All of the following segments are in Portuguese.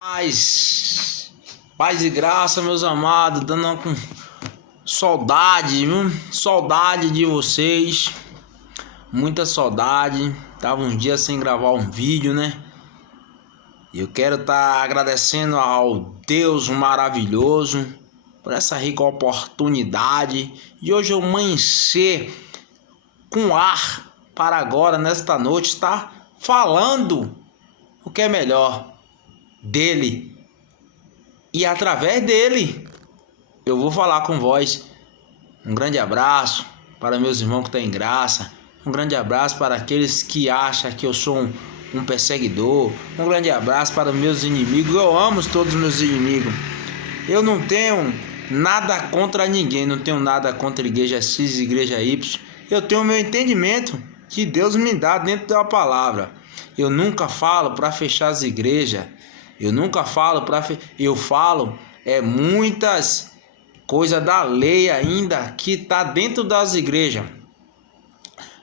Paz e graça, meus amados, dando uma com saudade, viu? Saudade de vocês, muita saudade. Tava uns dias sem gravar um vídeo, né? Eu quero estar agradecendo ao Deus maravilhoso por essa rica oportunidade de hoje eu amanhecer com ar para agora, nesta noite, estar falando o que é melhor dele. E através dele eu vou falar com vós. Um grande abraço para meus irmãos que estão em graça. Um grande abraço para aqueles que acham que eu sou um perseguidor. Um grande abraço para meus inimigos. Eu amo todos os meus inimigos. Eu não tenho nada contra ninguém. Não tenho nada contra a igreja X e igreja Y. Eu tenho o meu entendimento que Deus me dá dentro da palavra. Eu nunca falo para fechar as igrejas. Eu nunca falo eu falo muitas coisas da lei ainda que está dentro das igrejas.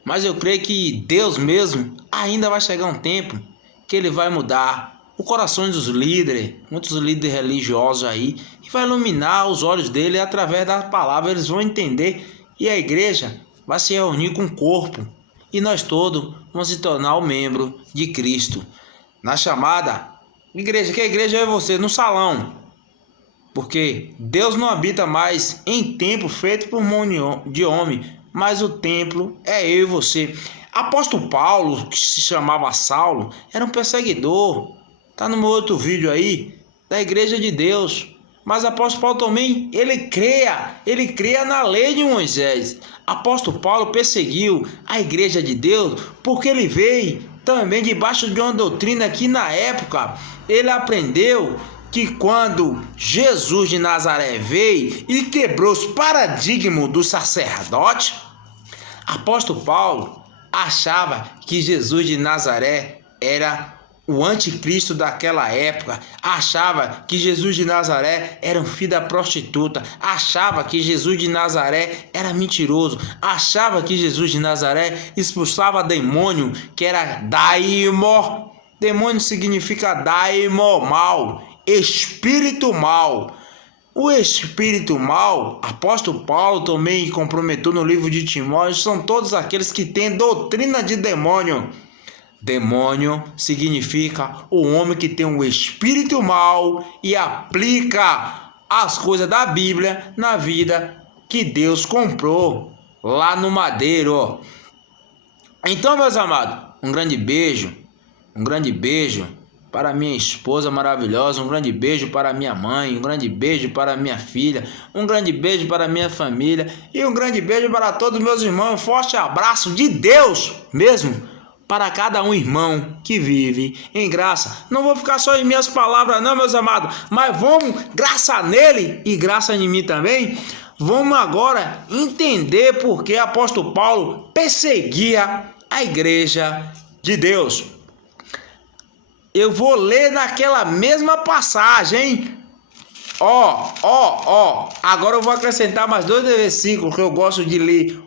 Mas eu creio que Deus mesmo ainda vai chegar um tempo que ele vai mudar o coração dos líderes, muitos líderes religiosos aí, e vai iluminar os olhos dele através da palavra. Eles vão entender e a igreja vai se reunir com o corpo e nós todos vamos se tornar o membro de Cristo. Na chamada igreja, que a igreja é você, no salão. Porque Deus não habita mais em templo feito por mão de homem, mas o templo é eu e você. Apóstolo Paulo, que se chamava Saulo, era um perseguidor. Tá no meu outro vídeo aí, da igreja de Deus. Mas apóstolo Paulo também, ele cria na lei de Moisés. Apóstolo Paulo perseguiu a igreja de Deus porque ele veio também debaixo de uma doutrina que na época ele aprendeu que quando Jesus de Nazaré veio e quebrou os paradigmas do sacerdote, apóstolo Paulo achava que Jesus de Nazaré era o anticristo daquela época, achava que Jesus de Nazaré era um filho da prostituta, achava que Jesus de Nazaré era mentiroso, achava que Jesus de Nazaré expulsava demônio, que era daimon. Demônio significa daimon, mal, espírito mal. O espírito mal, apóstolo Paulo também comprometeu no livro de Timóteo, são todos aqueles que têm doutrina de demônio. Demônio significa o homem que tem um espírito mal e aplica as coisas da Bíblia na vida que Deus comprou lá no madeiro. Então, meus amados, um grande beijo para minha esposa maravilhosa, um grande beijo para minha mãe, um grande beijo para minha filha, um grande beijo para minha família e um grande beijo para todos meus irmãos. Um forte abraço de Deus mesmo para cada um irmão que vive em graça. Não vou ficar só em minhas palavras não, meus amados, mas vamos, graça nele e graça em mim também, vamos agora entender por que o apóstolo Paulo perseguia a igreja de Deus. Eu vou ler naquela mesma passagem, agora eu vou acrescentar mais 2 versículos que eu gosto de ler.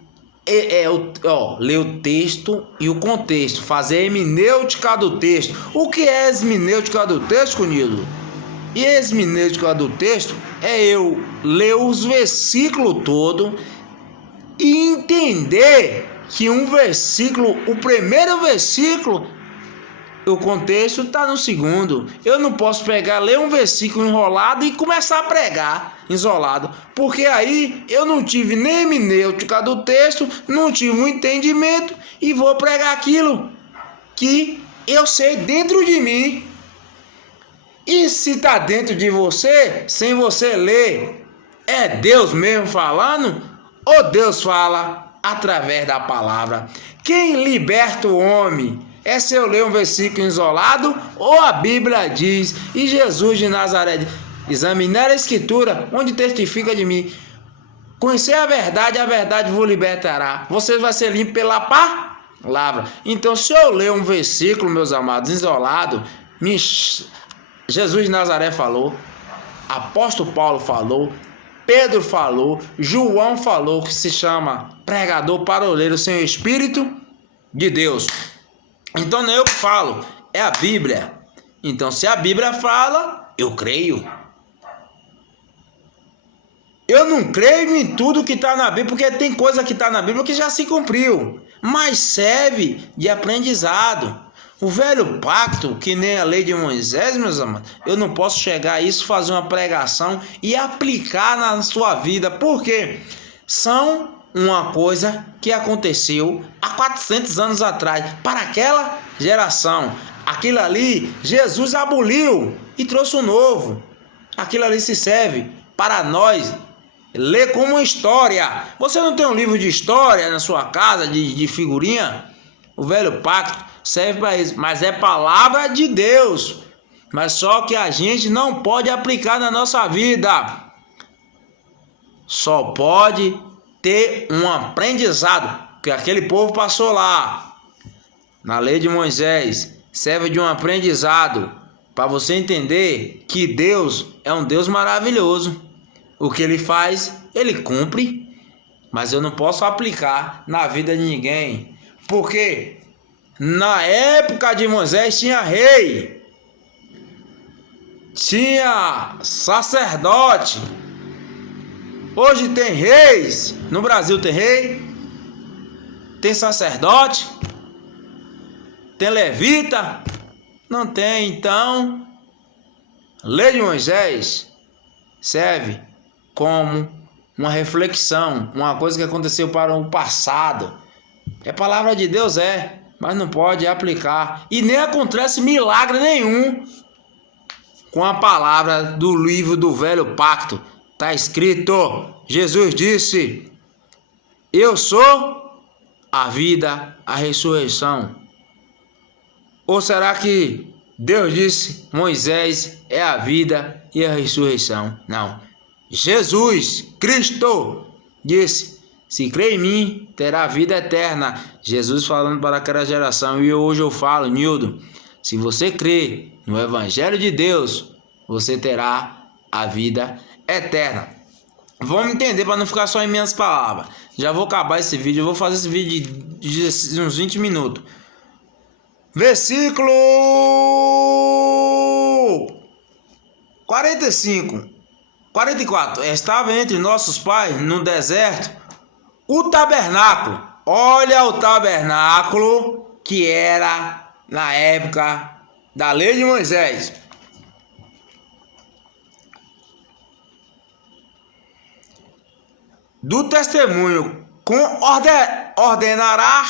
Ler o texto e o contexto, fazer a hermenêutica do texto. O que é a hermenêutica do texto, Nildo? E a hermenêutica do texto é eu ler os versículos todos e entender que um versículo, o primeiro versículo, o contexto está no segundo. Eu não posso ler um versículo enrolado e começar a pregar isolado, porque aí eu não tive nem hermenêutica do texto, não tive um entendimento e vou pregar aquilo que eu sei dentro de mim. E se está dentro de você, sem você ler, é Deus mesmo falando ou Deus fala através da palavra? Quem liberta o homem? É se eu ler um versículo isolado ou a Bíblia diz, e Jesus de Nazaré, examinar a escritura, onde testifica de mim, conhecer a verdade vos libertará. Você vai ser limpo pela palavra. Então, se eu ler um versículo, meus amados, isolado, Jesus de Nazaré falou, apóstolo Paulo falou, Pedro falou, João falou, que se chama pregador paroleiro sem o Espírito de Deus. Então não é eu que falo, é a Bíblia. Então, se a Bíblia fala, eu creio. Eu não creio em tudo que está na Bíblia, porque tem coisa que está na Bíblia que já se cumpriu, mas serve de aprendizado. O velho pacto, que nem a lei de Moisés, meus amados, eu não posso chegar a isso, fazer uma pregação e aplicar na sua vida, porque são uma coisa que aconteceu há 400 anos atrás, para aquela geração. Aquilo ali, Jesus aboliu e trouxe um novo. Aquilo ali se serve para nós. Lê como uma história. Você não tem um livro de história na sua casa, de figurinha? O velho pacto serve para isso, mas é palavra de Deus. Mas só que a gente não pode aplicar na nossa vida. Só pode ter um aprendizado, que aquele povo passou lá. Na lei de Moisés, serve de um aprendizado para você entender que Deus é um Deus maravilhoso. O que ele faz, ele cumpre, mas eu não posso aplicar na vida de ninguém, porque na época de Moisés tinha rei, tinha sacerdote. Hoje tem reis, no Brasil tem rei, tem sacerdote, tem levita, não tem. Então, lei de Moisés serve como uma reflexão, uma coisa que aconteceu para o passado. É palavra de Deus, mas não pode aplicar. E nem acontece milagre nenhum com a palavra do livro do velho pacto. Está escrito, Jesus disse, eu sou a vida, a ressurreição. Ou será que Deus disse, Moisés é a vida e a ressurreição? Não. Jesus Cristo disse, se crê em mim, terá vida eterna. Jesus falando para aquela geração. E hoje eu falo, Nildo, se você crê no Evangelho de Deus, você terá a vida eterna. Vamos entender para não ficar só em minhas palavras. Já vou acabar esse vídeo, eu vou fazer esse vídeo de uns 20 minutos. Versículo 44. Estava entre nossos pais no deserto o tabernáculo. Olha o tabernáculo que era na época da lei de Moisés. Do testemunho com ordenará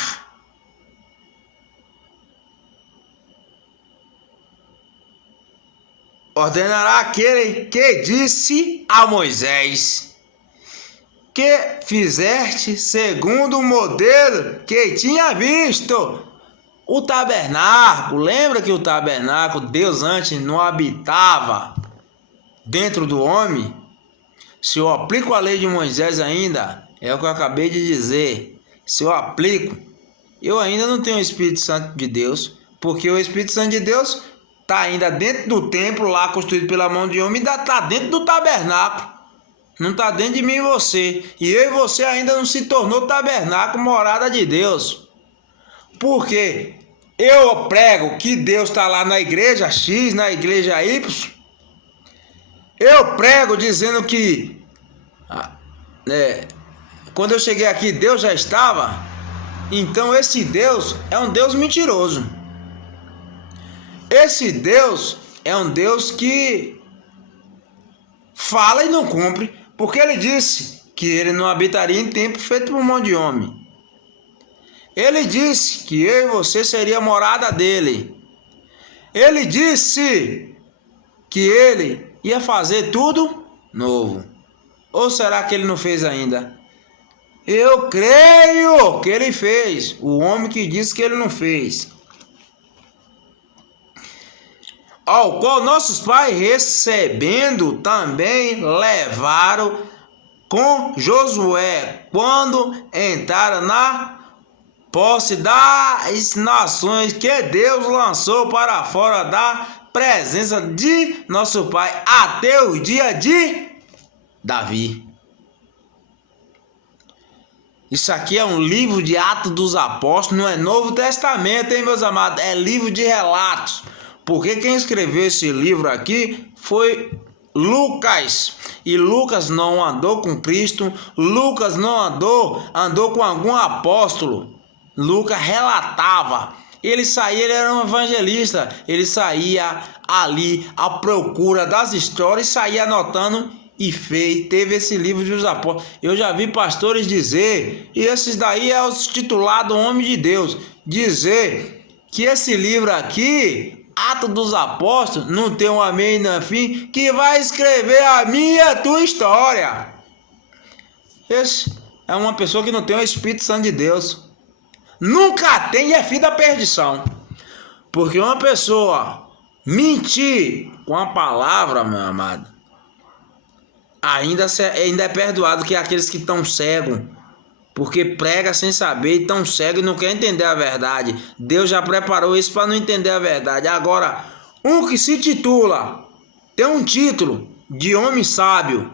aquele que disse a Moisés que fizeste segundo o modelo que tinha visto. O tabernáculo, lembra que o tabernáculo, Deus antes não habitava dentro do homem? Se eu aplico a lei de Moisés ainda, é o que eu acabei de dizer, se eu aplico, eu ainda não tenho o Espírito Santo de Deus, porque o Espírito Santo de Deus está ainda dentro do templo lá construído pela mão de homem, ainda está dentro do tabernáculo, não está dentro de mim e você. E eu e você ainda não se tornou tabernáculo, morada de Deus. Porque eu prego que Deus está lá na igreja X, na igreja Y. Eu prego dizendo que quando eu cheguei aqui Deus já estava. Então esse Deus é um Deus mentiroso. Esse Deus é um Deus que fala e não cumpre, porque ele disse que ele não habitaria em templo feito por mão de homem. Ele disse que eu e você seria a morada dele. Ele disse que ele ia fazer tudo novo. Ou será que ele não fez ainda? Eu creio que ele fez. O homem que disse que ele não fez. Ao qual nossos pais recebendo também levaram com Josué, quando entraram na posse das nações que Deus lançou para fora da presença de nosso pai, até o dia de Davi. Isso aqui é um livro de Atos dos Apóstolos, não é Novo Testamento, hein, meus amados? É livro de relatos. Porque quem escreveu esse livro aqui foi Lucas. E Lucas não andou com Cristo, Lucas não andou com algum apóstolo. Lucas relatava. Ele era um evangelista, ele saía ali à procura das histórias, saía anotando e teve esse livro dos apóstolos. Eu já vi pastores dizer, e esses daí é os titulados Homem de Deus, dizer que esse livro aqui, Atos dos Apóstolos, não tem um amém no fim, que vai escrever a minha e a tua história. Esse é uma pessoa que não tem o Espírito Santo de Deus. Nunca tem e é filho da perdição. Porque uma pessoa mentir com a palavra, meu amado, ainda é perdoado que aqueles que estão cegos. Porque prega sem saber e estão cegos e não quer entender a verdade. Deus já preparou isso para não entender a verdade. Agora, um que se titula, tem um título de homem sábio,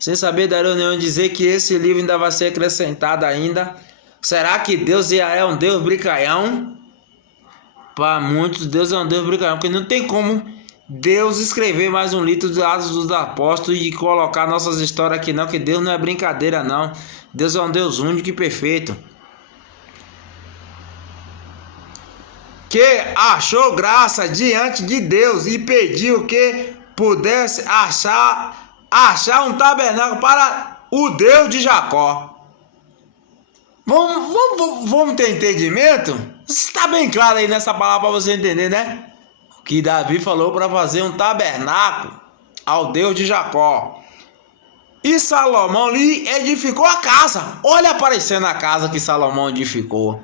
sem saber da nenhuma, dizer que esse livro ainda vai ser acrescentado ainda. Será que Deus é um Deus brincalhão? Para muitos, Deus é um Deus brincalhão, porque não tem como Deus escrever mais um livro dos Atos dos Apóstolos e colocar nossas histórias aqui não, que Deus não é brincadeira não. Deus é um Deus único e perfeito. Que achou graça diante de Deus e pediu que pudesse achar um tabernáculo para o Deus de Jacó. Vamos ter entendimento? Está bem claro aí nessa palavra para você entender, né? Que Davi falou para fazer um tabernáculo ao Deus de Jacó. E Salomão lhe edificou a casa. Olha aparecendo a casa que Salomão edificou,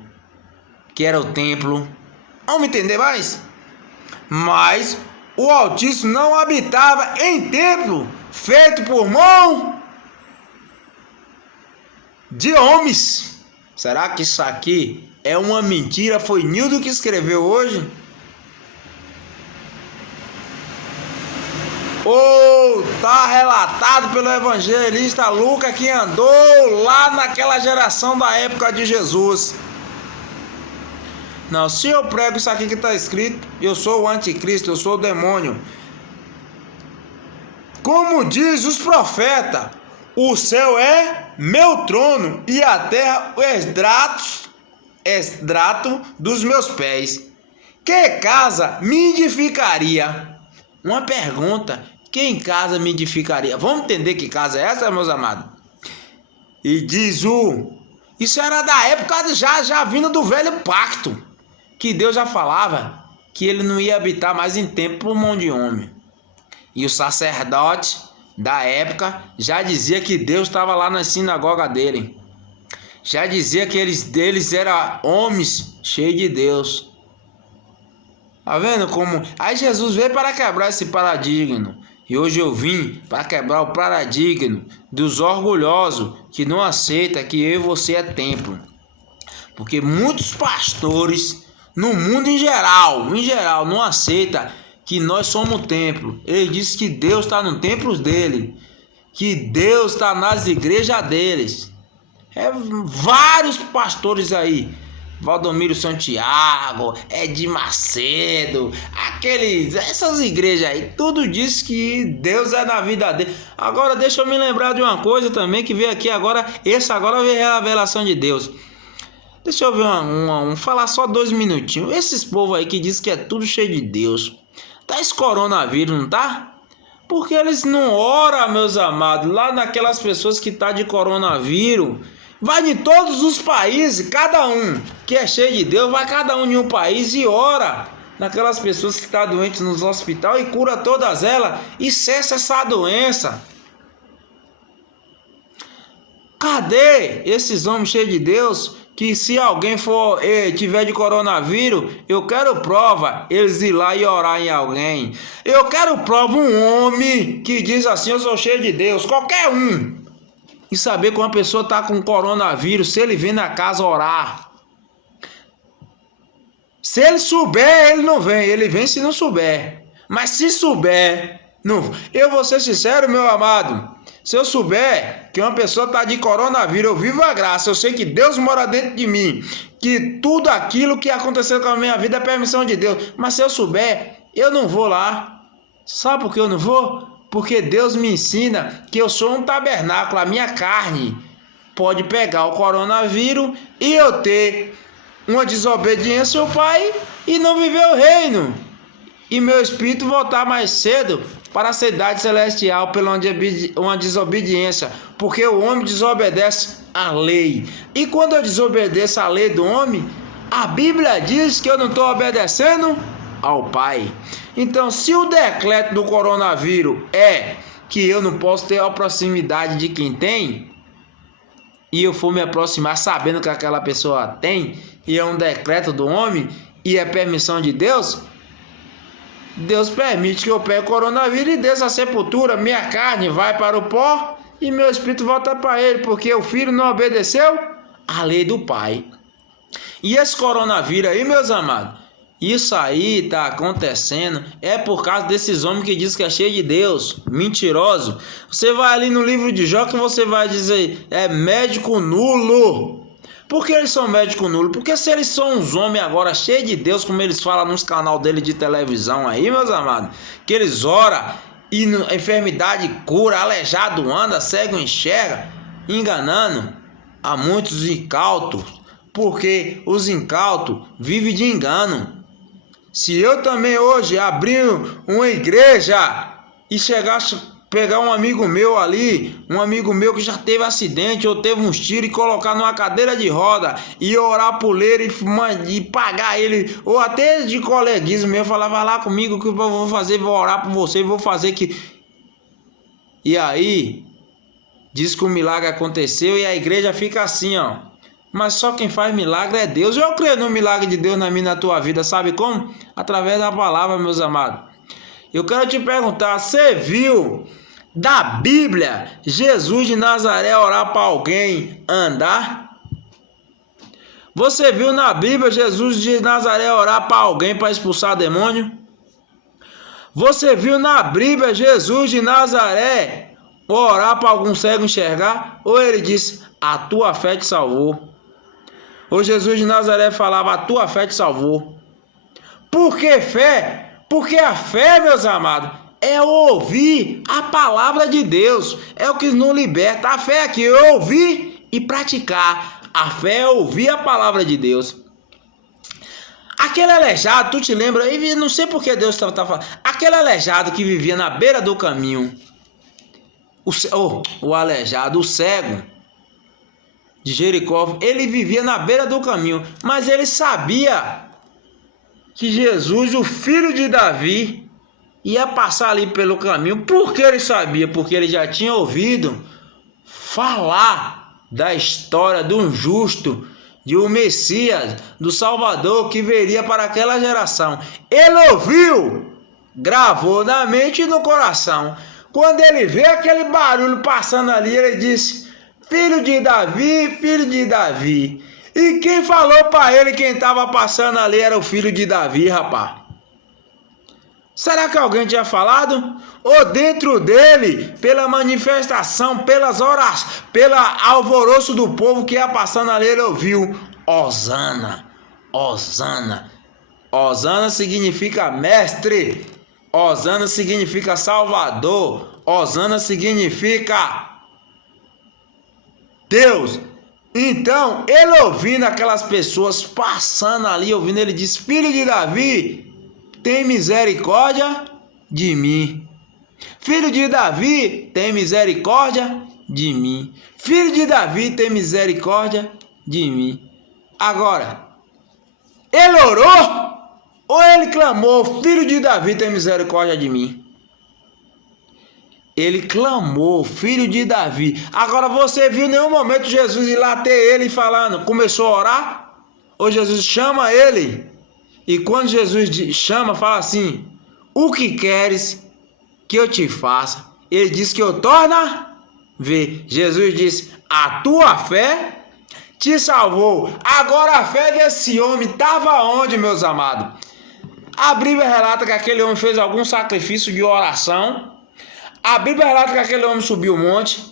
que era o templo. Vamos entender mais? Mas o Altíssimo não habitava em templo feito por mão de homens. Será que isso aqui é uma mentira? Foi Nildo que escreveu hoje? Ou está relatado pelo evangelista Lucas que andou lá naquela geração da época de Jesus? Não, se eu prego isso aqui que está escrito, eu sou o anticristo, eu sou o demônio. Como diz os profetas, o céu é meu trono e a terra o estrato dos meus pés. Que casa me edificaria? Uma pergunta. Quem casa me edificaria? Vamos entender que casa é essa, meus amados? E diz isso era da época já vindo do velho pacto, que Deus já falava que ele não ia habitar mais em templo por mão de homem. E o sacerdote da época já dizia que Deus estava lá na sinagoga dele. Já dizia que eles eram homens cheios de Deus. Tá vendo como? Aí Jesus veio para quebrar esse paradigma. E hoje eu vim para quebrar o paradigma dos orgulhosos que não aceitam que eu e você é templo. Porque muitos pastores no mundo em geral, não aceitam que nós somos templo. Ele diz que Deus está no templo dele, que Deus está nas igrejas deles. Vários pastores aí, Valdomiro Santiago, Edir Macedo, essas igrejas aí, tudo diz que Deus é na vida dele. Agora deixa eu me lembrar de uma coisa também que veio aqui agora, agora veio a revelação de Deus. Deixa eu ver falar só 2 minutinhos. Esses povos aí que diz que é tudo cheio de Deus, tá esse coronavírus, não tá? Porque eles não oram, meus amados, lá naquelas pessoas que tá de coronavírus. Vai em todos os países, cada um que é cheio de Deus, vai cada um em um país e ora naquelas pessoas que estão doentes nos hospitais e cura todas elas e cessa essa doença. Cadê esses homens cheios de Deus que se alguém tiver de coronavírus, eu quero prova, eles ir lá e orar em alguém. Eu quero prova, um homem que diz assim, eu sou cheio de Deus, qualquer um. E saber que uma pessoa está com coronavírus, se ele vem na casa orar. Se ele souber, ele não vem. Ele vem se não souber. Mas se souber, não. Eu vou ser sincero, meu amado. Se eu souber que uma pessoa está de coronavírus, eu vivo a graça. Eu sei que Deus mora dentro de mim. Que tudo aquilo que aconteceu com a minha vida é permissão de Deus. Mas se eu souber, Eu não vou lá. Sabe por que eu não vou? Porque Deus me ensina que eu sou um tabernáculo, a minha carne pode pegar o coronavírus e eu ter uma desobediência ao Pai e não viver o reino. E meu espírito voltar mais cedo para a cidade celestial pela uma desobediência, porque o homem desobedece a lei. E quando eu desobedeço a lei do homem, a Bíblia diz que eu não estou obedecendo ao Pai. Então, se o decreto do coronavírus é que eu não posso ter a proximidade de quem tem, e eu for me aproximar sabendo que aquela pessoa tem, e é um decreto do homem, e é permissão de Deus, Deus permite que eu pegue o coronavírus e desça a sepultura, minha carne vai para o pó e meu espírito volta para ele, porque o filho não obedeceu à lei do Pai. E esse coronavírus aí, meus amados, isso aí tá acontecendo é por causa desses homens que diz que é cheio de Deus, mentiroso. Você vai ali no livro de Jó que você vai dizer, é médico nulo. Por que eles são médicos nulos? Porque se eles são uns homens agora cheios de Deus, como eles falam nos canais dele de televisão aí, meus amados, que eles oram e a enfermidade cura, aleijado anda, cego enxerga, enganando a muitos incautos, porque os incautos vivem de engano. Se eu também hoje abrir uma igreja e chegasse pegar um amigo meu ali, um amigo meu que já teve acidente ou teve uns tiros e colocar numa cadeira de roda e orar por ele e pagar ele, ou até de coleguismo meu, falar, vai lá comigo que eu vou fazer, vou orar por você, vou fazer que... E aí, diz que o milagre aconteceu e a igreja fica assim, ó. Mas só quem faz milagre é Deus. Eu creio no milagre de Deus na minha e na tua vida, sabe como? Através da palavra, meus amados. Eu quero te perguntar, você viu da Bíblia Jesus de Nazaré orar para alguém andar? Você viu na Bíblia Jesus de Nazaré orar para alguém para expulsar demônio? Você viu na Bíblia Jesus de Nazaré orar para algum cego enxergar? Ou ele disse, a tua fé te salvou? Ou Jesus de Nazaré falava, a tua fé te salvou? Por que fé? Porque a fé, meus amados, é ouvir a palavra de Deus. É o que nos liberta. A fé é que ouvir e praticar. A fé é ouvir a palavra de Deus. Aquele aleijado, tu te lembra? Eu não sei porque Deus está falando. Aquele aleijado que vivia na beira do caminho. O aleijado, o cego de Jericó, ele vivia na beira do caminho. Mas ele sabia que Jesus, o filho de Davi, ia passar ali pelo caminho. Por que ele sabia? Porque ele já tinha ouvido falar da história de um justo, de um Messias, do Salvador que viria para aquela geração. Ele ouviu, gravou na mente e no coração. Quando ele vê aquele barulho passando ali, ele disse, filho de Davi, filho de Davi. E quem falou para ele, quem estava passando ali, era o filho de Davi, rapaz. Será que alguém tinha falado? Ou dentro dele, pela manifestação, pelas horas, pelo alvoroço do povo que ia passando ali, ele ouviu, Hosana, Hosana. Hosana significa mestre. Hosana significa salvador. Hosana significa Deus. Então, ele ouvindo aquelas pessoas passando ali, ouvindo, ele diz, filho de Davi, tem misericórdia de mim. Filho de Davi, tem misericórdia de mim. Filho de Davi, tem misericórdia de mim. Agora, ele orou ou ele clamou, filho de Davi, tem misericórdia de mim? Ele clamou, filho de Davi. Agora você viu em nenhum momento Jesus ir lá ter ele falando, começou a orar? Ou Jesus chama ele? E quando Jesus chama, fala assim, o que queres que eu te faça? Ele diz que eu torna ver. Jesus disse, a tua fé te salvou. Agora a fé desse homem estava onde, meus amados? A Bíblia relata que aquele homem fez algum sacrifício de oração. A Bíblia relata que aquele homem subiu o monte.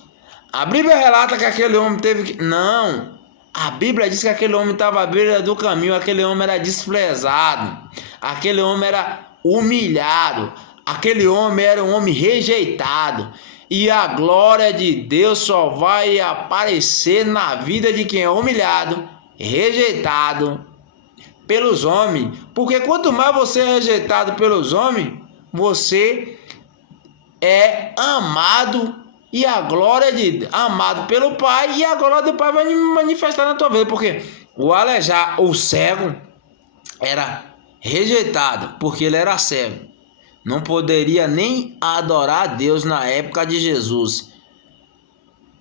A Bíblia relata que aquele homem teve que... Não. A Bíblia diz que aquele homem estava à beira do caminho. Aquele homem era desprezado. Aquele homem era humilhado. Aquele homem era um homem rejeitado. E a glória de Deus só vai aparecer na vida de quem é humilhado, rejeitado pelos homens. Porque quanto mais você é rejeitado pelos homens, você é amado, e a glória de amado pelo Pai, e a glória do Pai vai manifestar na tua vida. Porque o aleijado, o cego, era rejeitado porque ele era cego. Não poderia nem adorar a Deus na época de Jesus.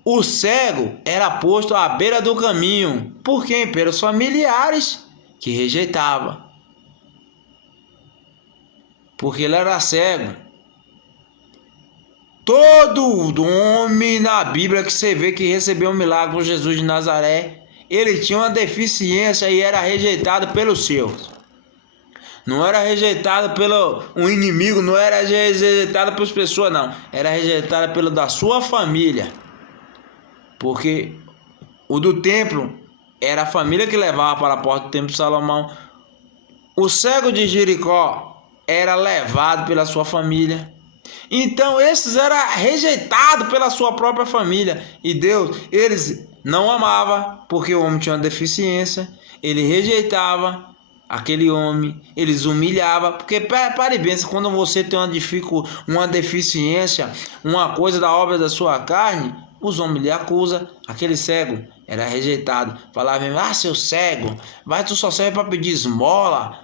O cego era posto à beira do caminho. Por quem? Pelos familiares que rejeitavam. Porque ele era cego. Todo homem na Bíblia que você vê que recebeu um milagre com Jesus de Nazaré, ele tinha uma deficiência e era rejeitado pelos seus. Não era rejeitado pelo um inimigo, não era rejeitado pelas pessoas, não. Era rejeitado pelo da sua família. Porque o do templo era a família que levava para a porta do templo de Salomão. O cego de Jericó era levado pela sua família. Então esses eram rejeitados pela sua própria família. E Deus, eles não amavam, porque o homem tinha uma deficiência. Ele rejeitava aquele homem, eles humilhavam. Porque, pare bem, quando você tem uma deficiência, uma coisa da obra da sua carne, os homens lhe acusam. Aquele cego era rejeitado. Falava mesmo, seu cego, vai, tu só serve para pedir esmola.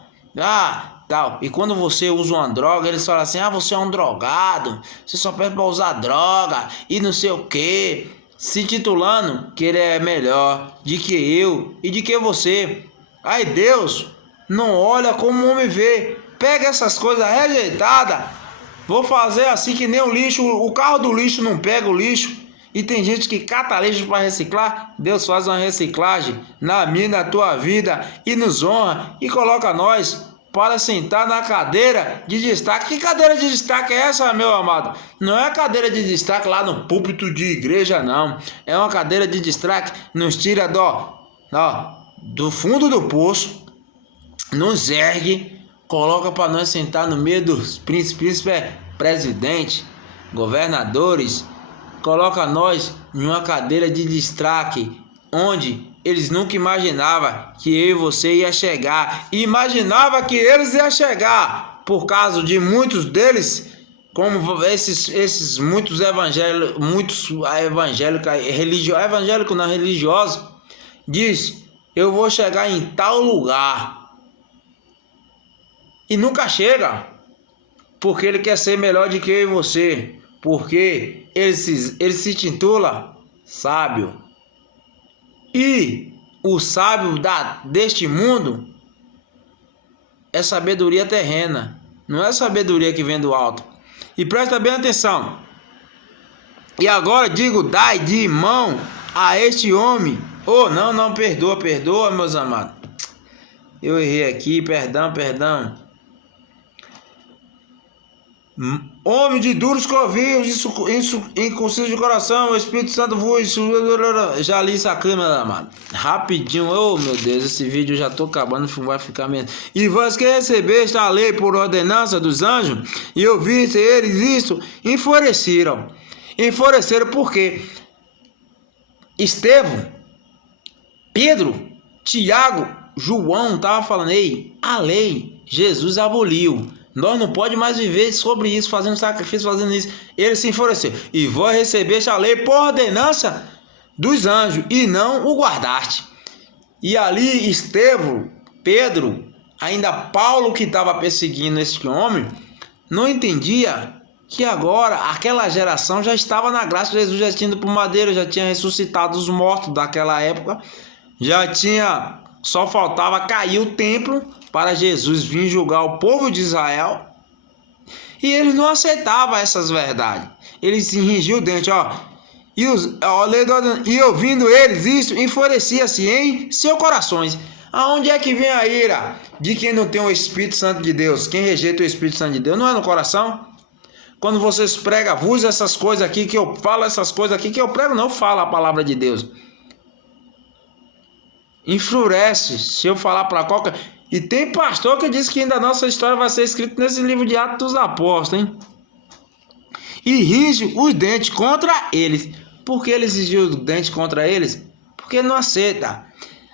Tal. E quando você usa uma droga, eles falam assim, você é um drogado, você só pede para usar droga, e não sei o que, se titulando que ele é melhor de que eu e de que você. Aí Deus não olha como o homem vê. Pega essas coisas rejeitadas. Vou fazer assim que nem o lixo. O carro do lixo não pega o lixo. E tem gente que cata lixo para reciclar. Deus faz uma reciclagem na minha, na tua vida, e nos honra e coloca nós para sentar na cadeira de destaque. Que cadeira de destaque é essa, meu amado? Não é a cadeira de destaque lá no púlpito de igreja, não. É uma cadeira de destaque. Nos tira do fundo do poço, nos ergue, coloca para nós sentar no meio dos príncipes, presidente, governadores. Coloca nós em uma cadeira de destaque, onde eles nunca imaginavam que eu e você ia chegar. E imaginava que eles iam chegar por causa de muitos deles, como esses muitos evangélicos, evangélico não religioso, diz, eu vou chegar em tal lugar. E nunca chega, porque ele quer ser melhor do que eu e você. Porque ele se intitula sábio. E o sábio deste mundo é sabedoria terrena, não é sabedoria que vem do alto. E presta bem atenção. E agora digo, dai de mão a este homem. Não, perdoa, meus amados. Eu errei aqui, perdão. Homem de duros covios, incircunciso de coração, o Espírito Santo vos... Já li isso aqui, meu amado. Rapidinho, meu Deus, esse vídeo já tô acabando, vai ficar mesmo. E vós que recebeste a lei por ordenança dos anjos, e ouviste eles isso, enfureceram porque Estevão, Pedro, Tiago, João estavam falando, a lei Jesus aboliu. Nós não pode mais viver sobre isso, fazendo sacrifício, fazendo isso. Ele se enfureceu. E vós recebeste a lei por ordenança dos anjos, e não o guardaste. E ali Estevão, Pedro, ainda Paulo, que estava perseguindo esse homem, não entendia que agora aquela geração já estava na graça de Jesus, já tinha ido para o madeiro, já tinha ressuscitado os mortos daquela época, só faltava cair o templo para Jesus vir julgar o povo de Israel. E eles não aceitavam essas verdades. Eles se ringiam o dente, e ouvindo eles isso, enfurecia-se em seus corações. Aonde é que vem a ira de quem não tem o Espírito Santo de Deus? Quem rejeita o Espírito Santo de Deus, não é no coração? Quando vocês pregam, essas coisas aqui que eu falo, essas coisas aqui que eu prego, não falo a palavra de Deus. Enfurece se eu falar para qualquer... E tem pastor que diz que ainda a nossa história vai ser escrita nesse livro de Atos dos Apóstolos, hein? E rige os dentes contra eles. Por que eles rigiam os dentes contra eles? Porque não aceita.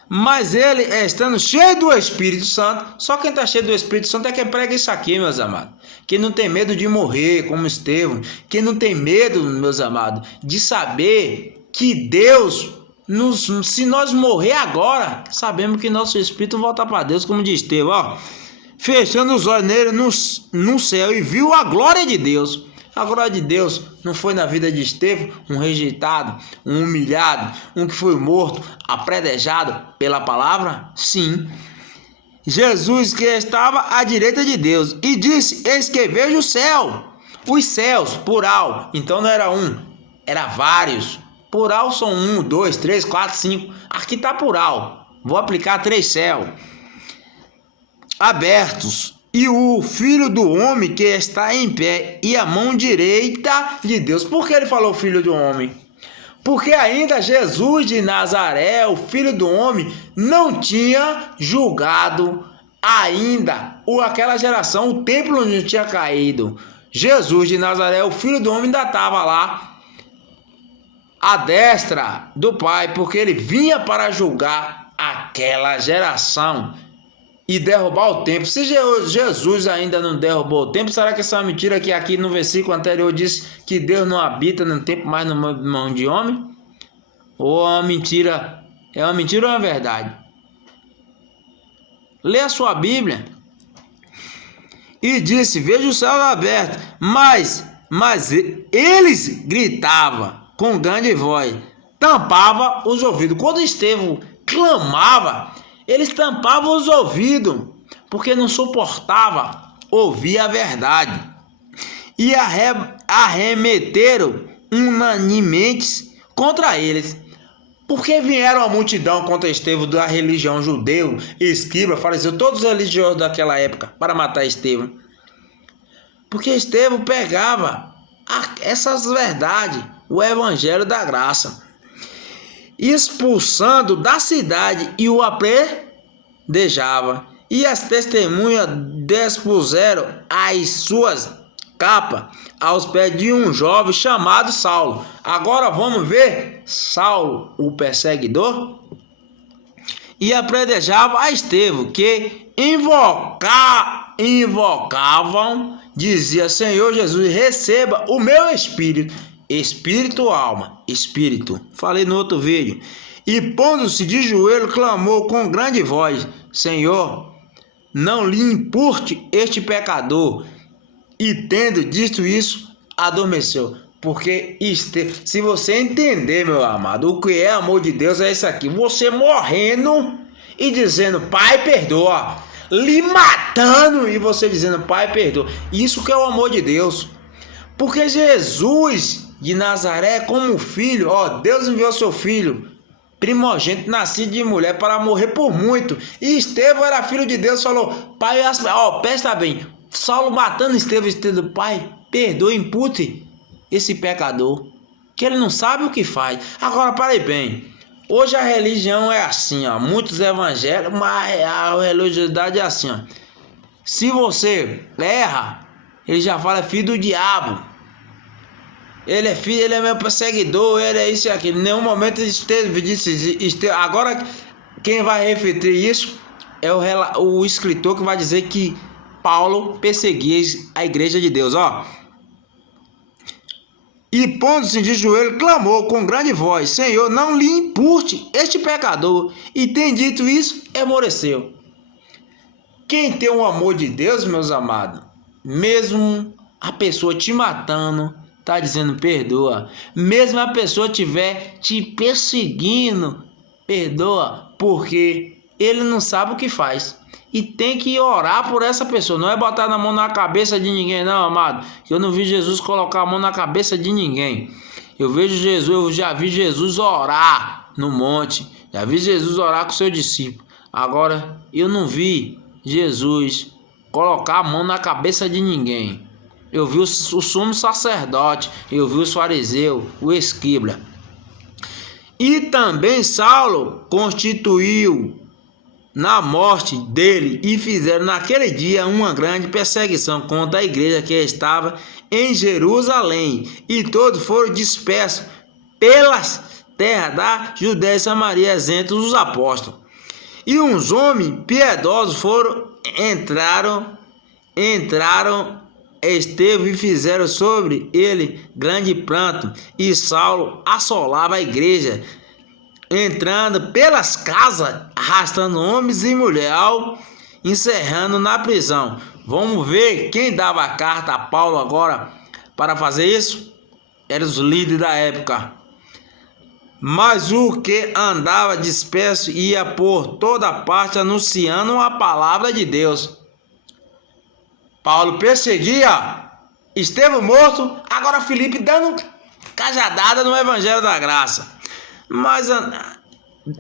Mas ele, estando cheio do Espírito Santo, só quem está cheio do Espírito Santo é quem prega isso aqui, meus amados. Quem não tem medo de morrer, como Estevão. Quem não tem medo, meus amados, de saber que Deus, se nós morrer agora, sabemos que nosso Espírito volta para Deus, como diz Estevão, ó. Fechando os olhos nele no céu e viu a glória de Deus. A glória de Deus não foi na vida de Estevão, um rejeitado, um humilhado, um que foi morto, apredejado pela palavra? Sim. Jesus que estava à direita de Deus e disse, eis que vejo o céu, os céus, plural. Então não era um, era vários. Plural são 1, 2, 3, 4, 5. Aqui está plural. Vou aplicar 3 céus abertos. E o Filho do Homem que está em pé e a mão direita de Deus. Por que ele falou Filho do Homem? Porque ainda Jesus de Nazaré, o Filho do Homem, não tinha julgado ainda aquela geração, o templo não tinha caído. Jesus de Nazaré, o Filho do Homem, ainda estava lá, à destra do Pai, porque ele vinha para julgar aquela geração e derrubar o templo. Se Jesus ainda não derrubou o templo, será que essa é uma mentira que aqui no versículo anterior diz que Deus não habita no templo, mas na mão de homem? Ou é uma mentira? É uma mentira ou é uma verdade? Lê a sua Bíblia. E disse, veja o céu aberto, mas eles gritavam com grande voz, tampava os ouvidos. Quando Estevão clamava, eles tampavam os ouvidos, porque não suportava ouvir a verdade. E arremeteram unanimemente contra eles. Porque vieram a multidão contra Estevão da religião judeu, escriba, fariseu, todos os religiosos daquela época, para matar Estevão. Porque Estevão pegava essas verdades, o evangelho da graça, expulsando da cidade e o apredejava. E as testemunhas dispuseram as suas capas aos pés de um jovem chamado Saulo. Agora vamos ver Saulo, o perseguidor. E apredejava a Estevão, que invocavam, dizia, Senhor Jesus, receba o meu espírito. Espírito, alma, espírito. Falei no outro vídeo. E pondo-se de joelho, clamou com grande voz, Senhor, não lhe impute este pecador. E tendo dito isso, adormeceu. Porque se você entender, meu amado, o que é amor de Deus é isso aqui. Você morrendo e dizendo, Pai, perdoa. Lhe matando e você dizendo, Pai, perdoa. Isso que é o amor de Deus. Porque Jesus de Nazaré, como filho, Deus enviou seu filho, primogênito, nascido de mulher, para morrer por muito. E Estevão era filho de Deus, falou, Pai, presta bem, Saulo matando Estevão, Pai, perdoe, impute esse pecador, que ele não sabe o que faz. Agora, pare bem, hoje a religião é assim, muitos evangélicos, mas a religiosidade é assim, se você erra, ele já fala filho do diabo. Ele é filho, ele é meu perseguidor, ele é isso e aquilo. Em nenhum momento Estevão disse. Agora, quem vai refletir isso é o escritor que vai dizer que Paulo perseguia a igreja de Deus. E pondo-se de joelho, clamou com grande voz, Senhor, não lhe impute este pecador. E tem dito isso, esmoreceu. Quem tem o amor de Deus, meus amados, mesmo a pessoa te matando, tá dizendo perdoa. Mesmo a pessoa estiver te perseguindo, perdoa, porque ele não sabe o que faz. E tem que orar por essa pessoa. Não é botar na mão na cabeça de ninguém, não, amado. Eu não vi Jesus colocar a mão na cabeça de ninguém. Eu já vi Jesus orar no monte. Já vi Jesus orar com seu discípulo. Agora, eu não vi Jesus colocar a mão na cabeça de ninguém. Eu vi o sumo sacerdote, eu vi os fariseus, o escriba. E também Saulo constituiu na morte dele e fizeram naquele dia uma grande perseguição contra a igreja que estava em Jerusalém, e todos foram dispersos pelas terras da Judéia e Samaria entre os apóstolos. E uns homens piedosos entraram Estevão e fizeram sobre ele grande pranto, e Saulo assolava a igreja, entrando pelas casas, arrastando homens e mulheres, encerrando na prisão. Vamos ver quem dava a carta a Paulo agora para fazer isso? Eram os líderes da época. Mas o que andava disperso ia por toda parte anunciando a palavra de Deus. Paulo perseguia Estevão morto, agora Filipe dando cajadada no evangelho da graça. Mas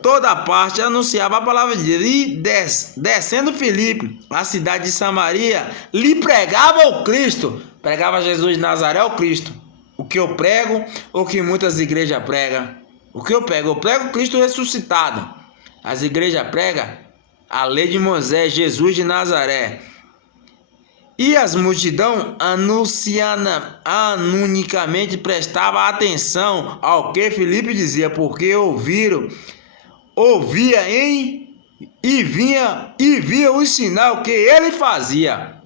toda parte anunciava a palavra de Deus. E descendo Filipe, a cidade de Samaria, lhe pregava o Cristo. Pregava Jesus de Nazaré, o Cristo. O que eu prego, o que muitas igrejas pregam. O que eu prego? Eu prego o Cristo ressuscitado. As igrejas pregam a lei de Moisés, Jesus de Nazaré. E as multidão unicamente prestava atenção ao que Filipe dizia, porque via o sinal que ele fazia,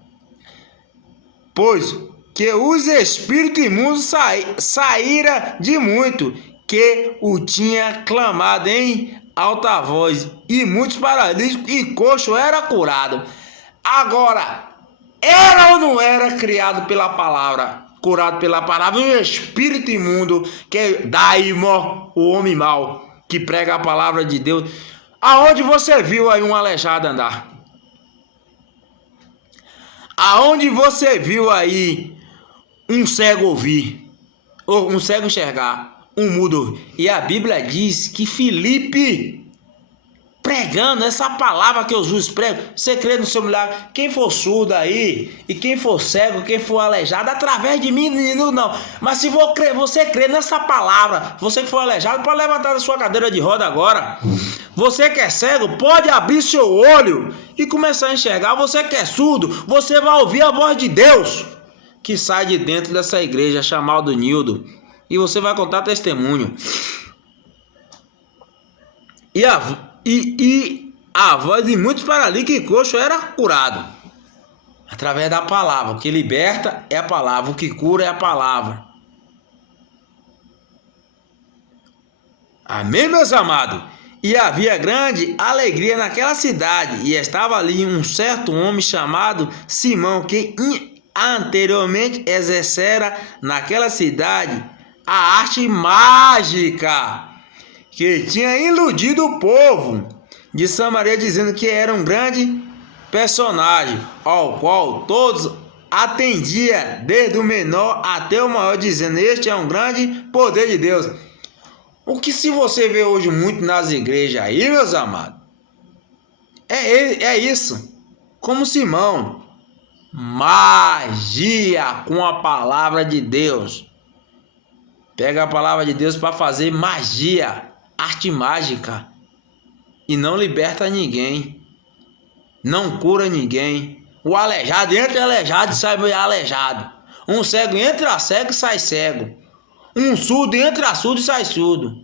pois que os espíritos imundos saíra de muito, que o tinha clamado em alta voz, e muitos paralíticos e coxo era curado. Agora, era ou não era criado pela palavra, curado pela palavra, o espírito imundo, que é daimon, o homem mau, que prega a palavra de Deus? Aonde você viu aí um aleijado andar? Aonde você viu aí um cego ouvir? Ou um cego enxergar? Um mudo ouvir? E a Bíblia diz que Filipe, pregando essa palavra que Jesus prega, você crê no seu milagre? Quem for surdo aí, e quem for cego, quem for aleijado, através de mim, não. Mas se você crê nessa palavra, você que for aleijado, pode levantar da sua cadeira de roda agora. Você que é cego, pode abrir seu olho e começar a enxergar. Você que é surdo, você vai ouvir a voz de Deus que sai de dentro dessa igreja chamada Nildo, e você vai contar testemunho. E a voz de muitos paralíticos e coxos era curado através da palavra. O que liberta é a palavra, o que cura é a palavra. Amém, meus amados? E havia grande alegria naquela cidade, e estava ali um certo homem chamado Simão, que anteriormente exercera naquela cidade a arte mágica, que tinha iludido o povo de Samaria, dizendo que era um grande personagem, ao qual todos atendiam, desde o menor até o maior, dizendo: este é um grande poder de Deus. O que se você vê hoje muito nas igrejas aí, meus amados, é isso. Como Simão, magia com a palavra de Deus. Pega a palavra de Deus para fazer magia, arte mágica, e não liberta ninguém, não cura ninguém. O aleijado entra aleijado e sai aleijado. Um cego entra cego e sai cego. Um surdo entra surdo e sai surdo.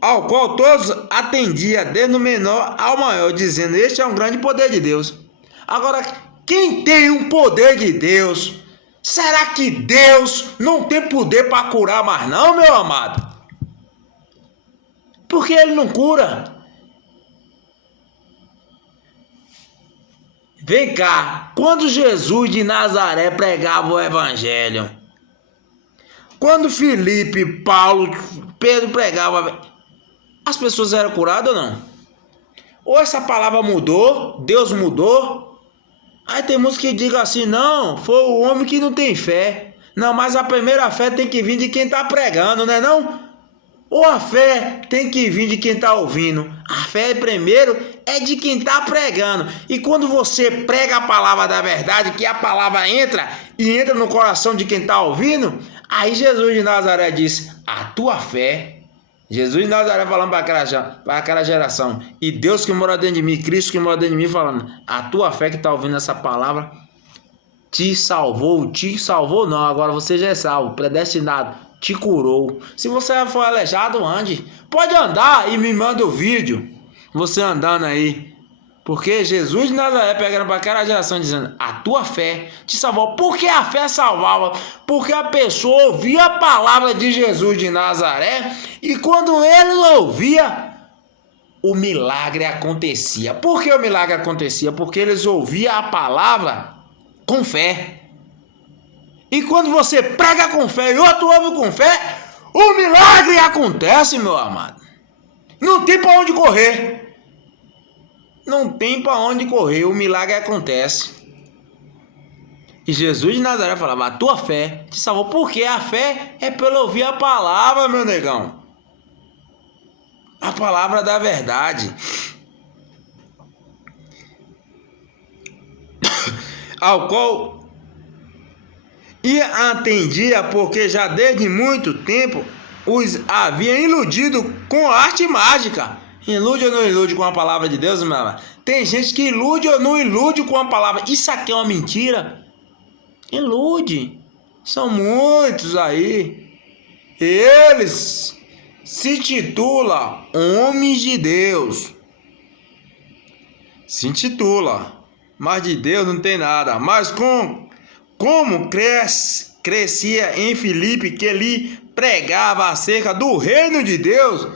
Ao qual todos atendiam, desde o menor ao maior, dizendo: este é um grande poder de Deus. Agora, quem tem um poder de Deus, será que Deus não tem poder para curar mais não, meu amado? Por que ele não cura? Vem cá, quando Jesus de Nazaré pregava o evangelho, quando Filipe, Paulo, Pedro pregavam, as pessoas eram curadas ou não? Ou essa palavra mudou, Deus mudou? Aí tem muitos que digam assim: não, foi o homem que não tem fé. Não, mas a primeira fé tem que vir de quem está pregando, não é não? Ou a fé tem que vir de quem está ouvindo? A fé primeiro é de quem está pregando. E quando você prega a palavra da verdade, que a palavra entra no coração de quem está ouvindo, aí Jesus de Nazaré disse: a tua fé Jesus de Nazaré falando para aquela geração. E Deus que mora dentro de mim, Cristo que mora dentro de mim falando. A tua fé que está ouvindo essa palavra te salvou não, agora você já é salvo, predestinado, te curou. Se você for aleijado, ande. Pode andar e me manda o vídeo, você andando aí. Porque Jesus de Nazaré pegando para aquela geração dizendo, a tua fé te salvou. Por que a fé salvava? Porque a pessoa ouvia a palavra de Jesus de Nazaré e quando ele ouvia, o milagre acontecia. Por que o milagre acontecia? Porque eles ouviam a palavra com fé. E quando você prega com fé e outro ouve com fé, o milagre acontece, meu amado. Não tem para onde correr. Não tem para onde correr, o milagre acontece. E Jesus de Nazaré falava, a tua fé te salvou. Porque a fé é pelo ouvir a palavra, meu negão. A palavra da verdade. Ao qual e atendia, porque já desde muito tempo os havia iludido com arte mágica. Ilude ou não ilude com a palavra de Deus, meu amado? Tem gente que ilude ou não ilude com a palavra. Isso aqui é uma mentira? Ilude. São muitos aí. Eles se titulam homens de Deus. Se intitula, mas de Deus não tem nada. Mas como crescia em Filipe, que lhe pregava acerca do reino de Deus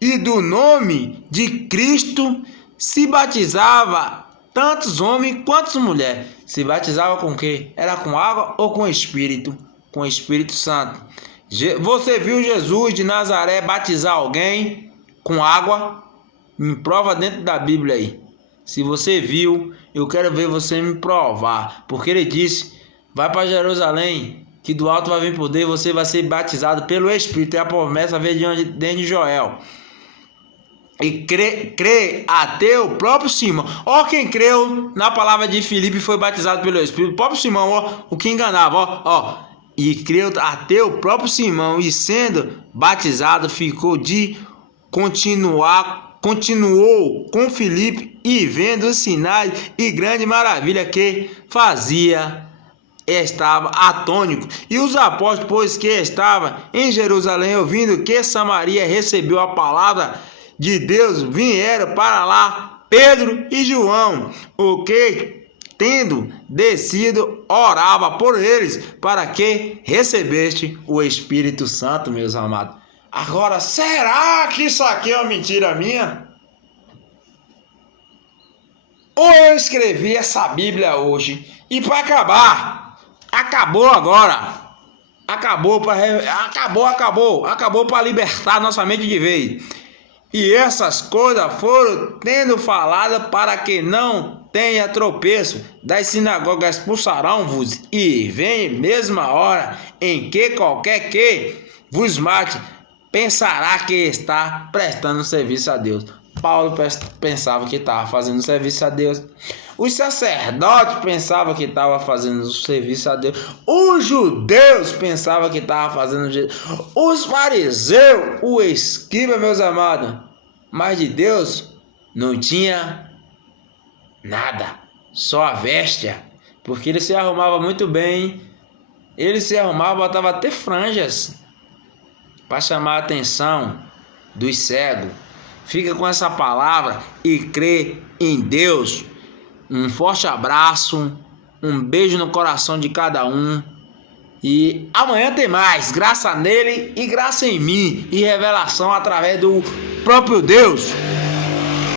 e do nome de Cristo, se batizava tantos homens quanto mulheres. Se batizava com o quê? Era com água ou com Espírito? Com o Espírito Santo. Você viu Jesus de Nazaré batizar alguém com água? Me prova dentro da Bíblia aí. Se você viu, eu quero ver você me provar. Porque ele disse, vai para Jerusalém, que do alto vai vir poder, você vai ser batizado pelo Espírito. É a promessa veio dentro de Joel. E crê até o próprio Simão. Ó, quem creu na palavra de Filipe foi batizado pelo Espírito. O próprio Simão, ó, o que enganava, ó. E creu até o próprio Simão, e sendo batizado, continuou com Filipe, e vendo os sinais e grande maravilha que fazia, estava atônito. E os apóstolos, pois que estavam em Jerusalém, ouvindo que Samaria recebeu a palavra de Deus, vieram para lá Pedro e João, o que, tendo descido, orava por eles, para que recebeste o Espírito Santo, meus amados. Agora, será que isso aqui é uma mentira minha? Ou eu escrevi essa Bíblia hoje e para acabar, acabou agora. Acabou para libertar nossa mente de vez. E essas coisas foram tendo falado para que não tenha tropeço. Das sinagogas expulsarão-vos, e vem mesma hora em que qualquer que vos mate pensará que está prestando serviço a Deus. Paulo pensava que estava fazendo serviço a Deus. Os sacerdotes pensavam que estava fazendo serviço a Deus. Os judeus pensavam que estava fazendo serviço. Os fariseus, o escriba, meus amados. Mas de Deus não tinha nada. Só a véstia. Porque ele se arrumava muito bem. Ele se arrumava, botava até franjas para chamar a atenção dos cegos. Fica com essa palavra e crê em Deus. Um forte abraço, um beijo no coração de cada um. E amanhã tem mais, graça nele e graça em mim. E revelação através do próprio Deus.